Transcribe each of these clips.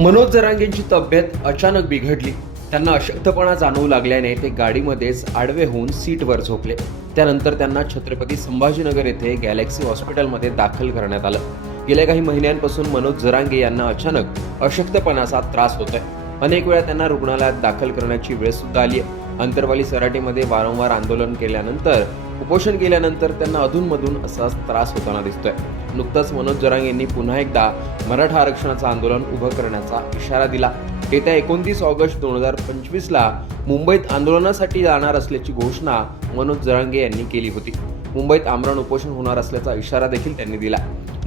मनोज जरांगेंची तब्येत अचानक बिघडली. त्यांना अशक्तपणा जाणवू लागल्याने ते गाडीमध्येच आडवे होऊन सीटवर झोपले. त्यानंतर त्यांना छत्रपती संभाजीनगर येथे गॅलेक्सी हॉस्पिटलमध्ये दाखल करण्यात आलं. गेल्या काही महिन्यांपासून मनोज जरांगे यांना अचानक अशक्तपणाचा त्रास होतोय. अनेक वेळा त्यांना रुग्णालयात दाखल करण्याची वेळ सुद्धा आली आहे अंतरवाली सराटीमध्ये वारंवार आंदोलन केल्यानंतर उपोषण केल्यानंतर त्यांना अधूनमधून असाच त्रास होताना दिसतोय. नुकतंच मनोज जरांग यांनी पुन्हा एकदा मराठा आरक्षणाचं आंदोलन उभं करण्याचा इशारा दिला. येत्या एकोणतीस ऑगस्ट दोन हजार पंचवीसला मुंबईत आंदोलनासाठी जाणार असल्याची घोषणा मनोज जरांगे यांनी केली होती. मुंबईत आमरण उपोषण होणार असल्याचा इशारा देखील त्यांनी दिला.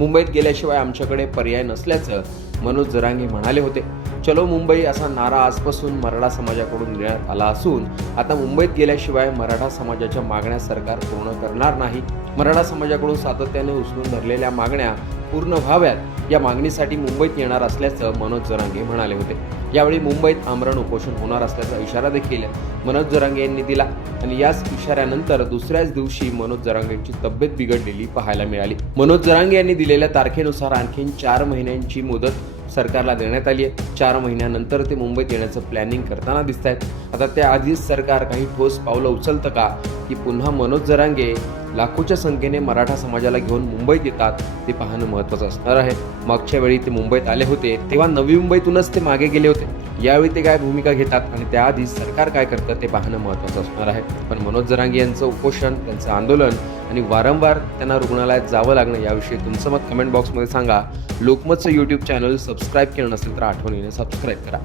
मुंबईत गेल्याशिवाय आमच्याकडे पर्याय नसल्याचं मनोज जरांगे म्हणाले होते. चलो मुंबई असा नारा आजपासून मराठा समाजाकडून देण्यात आला असून आता मुंबईत गेल्याशिवाय मराठा समाजाच्या मागण्या सरकार पूर्ण करणार नाही. मराठा समाजाकडून सातत्याने उचलून धरलेल्या मागण्या पूर्ण व्हाव्यात या मागणीसाठी मुंबईत येणार असल्याचं मनोज जरांगे म्हणाले होते. यावेळी मुंबईत आमरण उपोषण होणार असल्याचा इशारा देखील मनोज जरांगे यांनी दिला आणि याच इशाऱ्यानंतर दुसऱ्याच दिवशी मनोज जरांगेंची तब्येत बिघडलेली पाहायला मिळाली. मनोज जरांगे यांनी दिलेल्या तारखेनुसार आणखीन चार महिन्यांची मुदत सरकारला देण्यात आली आहे. चार महिन्यानंतर ते मुंबईत येण्याचं प्लॅनिंग करताना दिसत आहेत आता त्याआधीच सरकार काही ठोस पावलं उचलतं का? की पुन्हा मनोज जरांगे लाखोच्या संख्येने मराठा समाजाला घेऊन मुंबईत येतात ते पाहणं महत्त्वाचं असणार आहे. मागच्या वेळी ते मुंबईत आले होते तेव्हा नवी मुंबईतूनच ते मागे गेले होते. यावेळी ते काय भूमिका घेतात आणि त्याआधी सरकार काय करतं ते पाहणं महत्त्वाचं असणार आहे. पण मनोज जरांगे यांचं उपोषण त्यांचं आंदोलन आणि वारंवार त्यांना रुग्णालयात जावं लागणं याविषयी तुमचं मत कमेंट बॉक्समध्ये सांगा. लोकमतचं यूट्यूब चॅनल सबस्क्राईब केलं नसेल तर आठवणीने सबस्क्राईब करा.